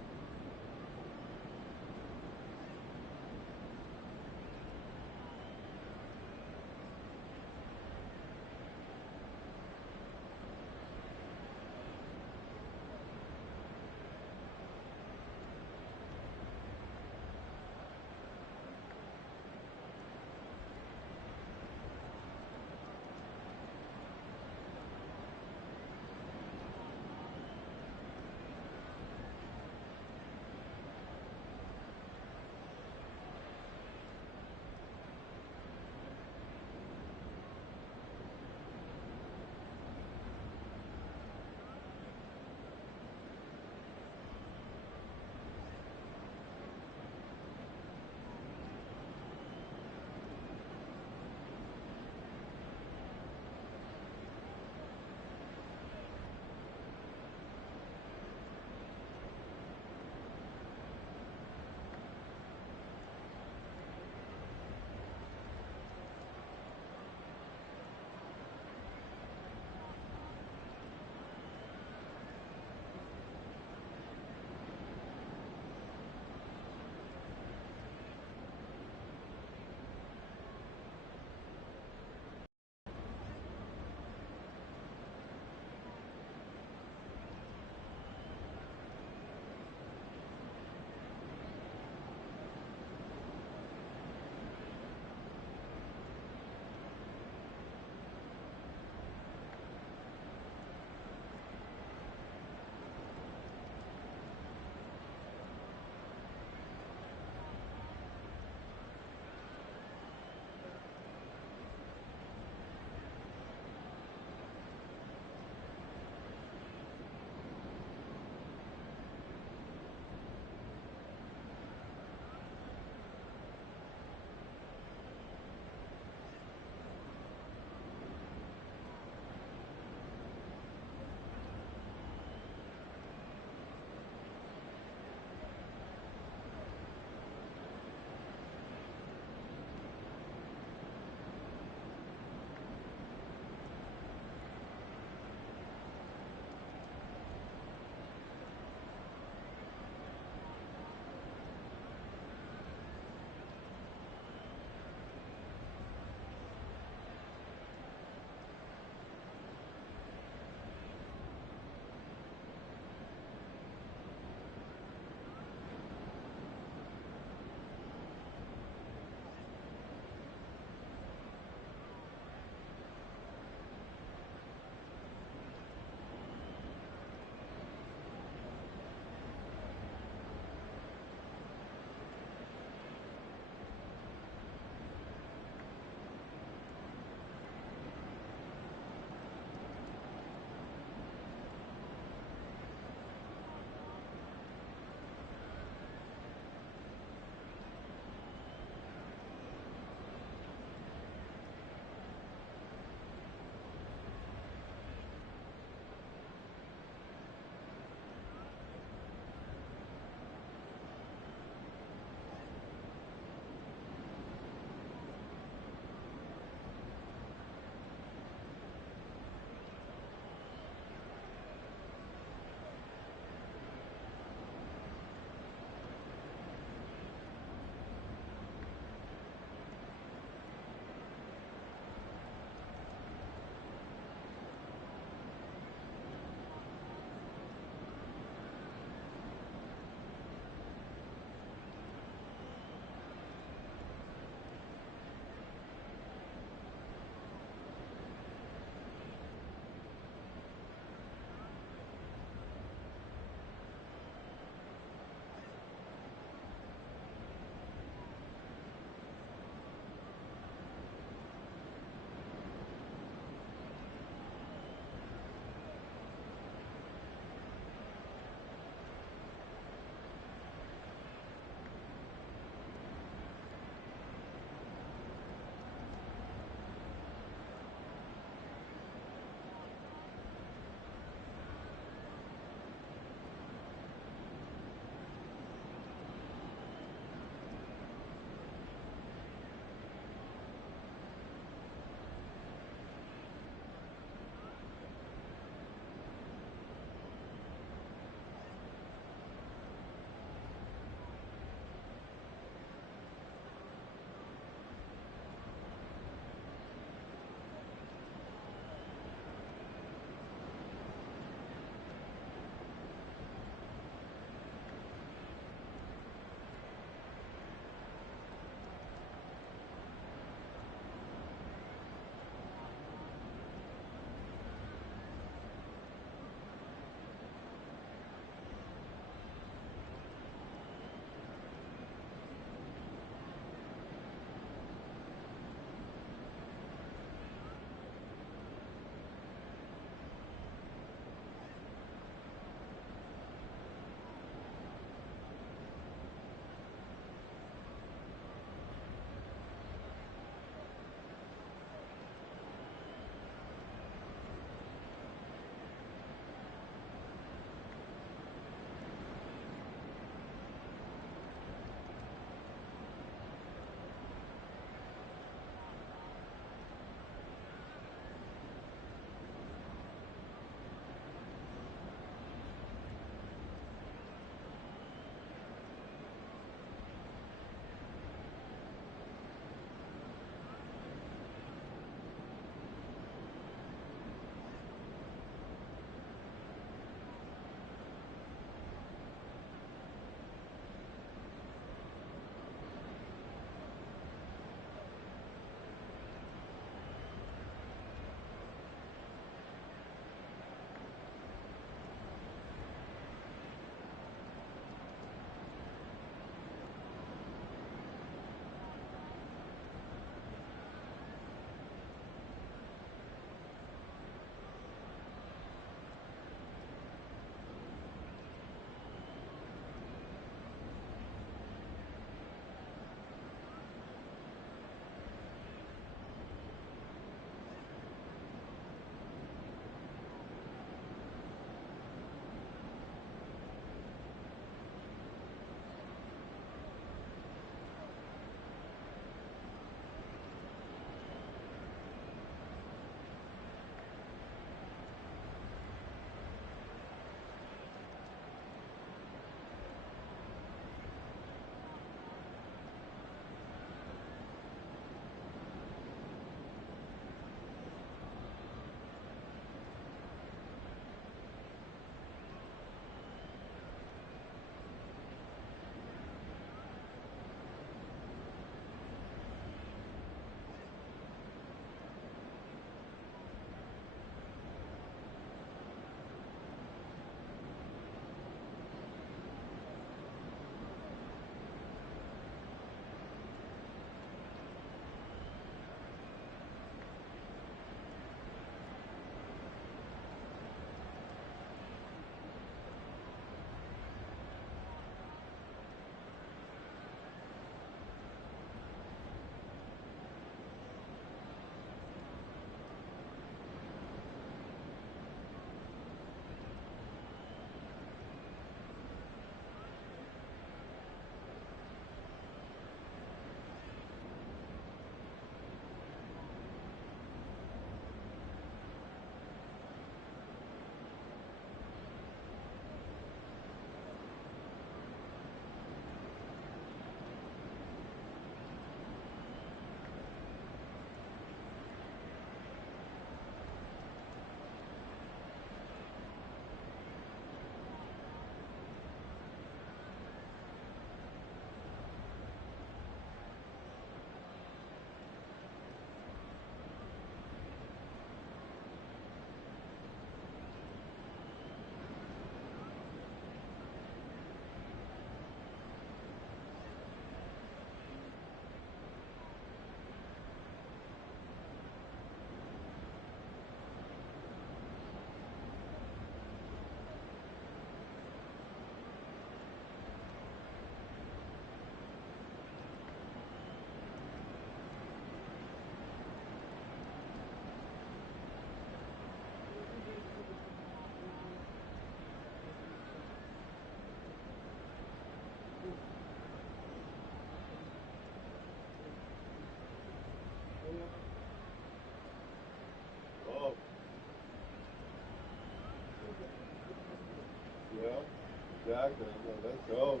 Exactly. Let's go.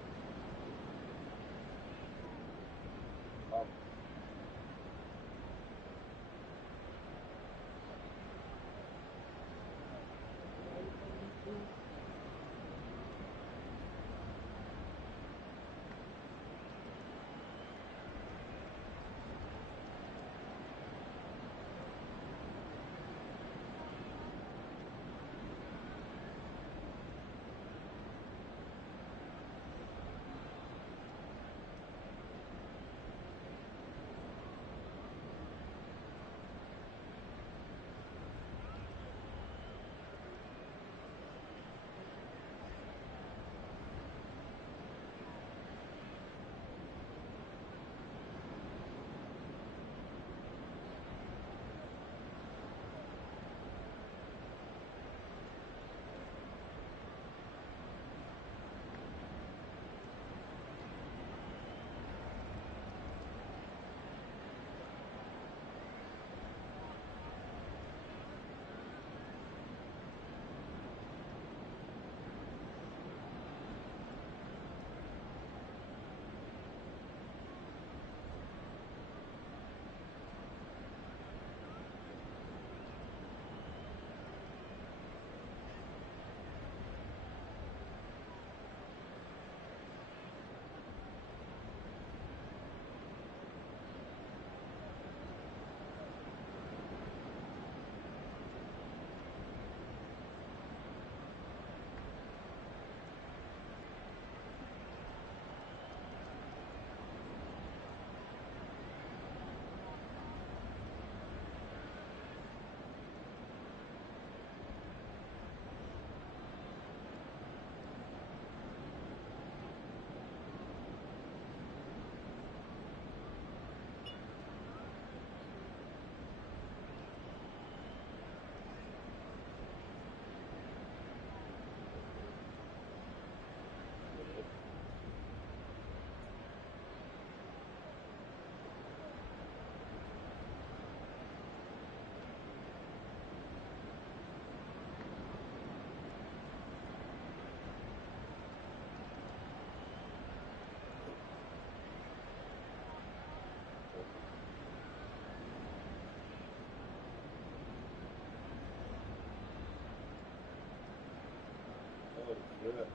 Oh, shit.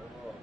Oh.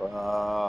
Wow.